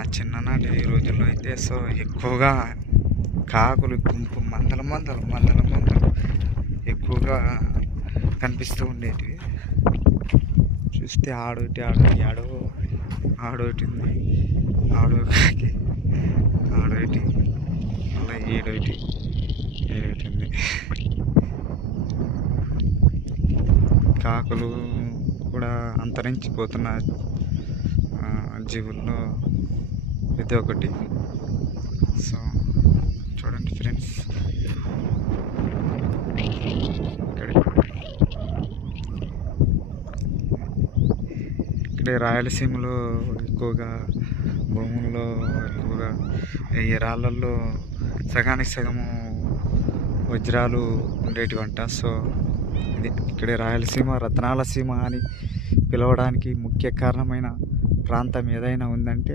ఆ చిన్ననాటి రోజుల్లో అయితే ఎక్కువగా కాకులు గుంపు మందల మందలు మందల మందలు ఎక్కువగా కనిపిస్తూ ఉండేటివి. చూస్తే ఆడోటి ఆడోటి ఆడోటి ఉంది, ఆడో కాకి ఆడోటి, మళ్ళీ ఏడోటి ఉంది. కాకులు కూడా అంతరించిపోతున్న జీవుల్లో ఇది ఒకటి. సో చూడండి ఫ్రెండ్స్, ఇక్కడే రాయలసీమలో ఎక్కువగా భూముల్లో ఎక్కువగా ఈ రాళ్ళల్లో సగానికి సగము వజ్రాలు ఉండేటివంట. సో ఇది ఇక్కడే రాయలసీమ రత్నాల సీమ అని పిలవడానికి ముఖ్య కారణమైన ప్రాంతం ఏదైనా ఉందంటే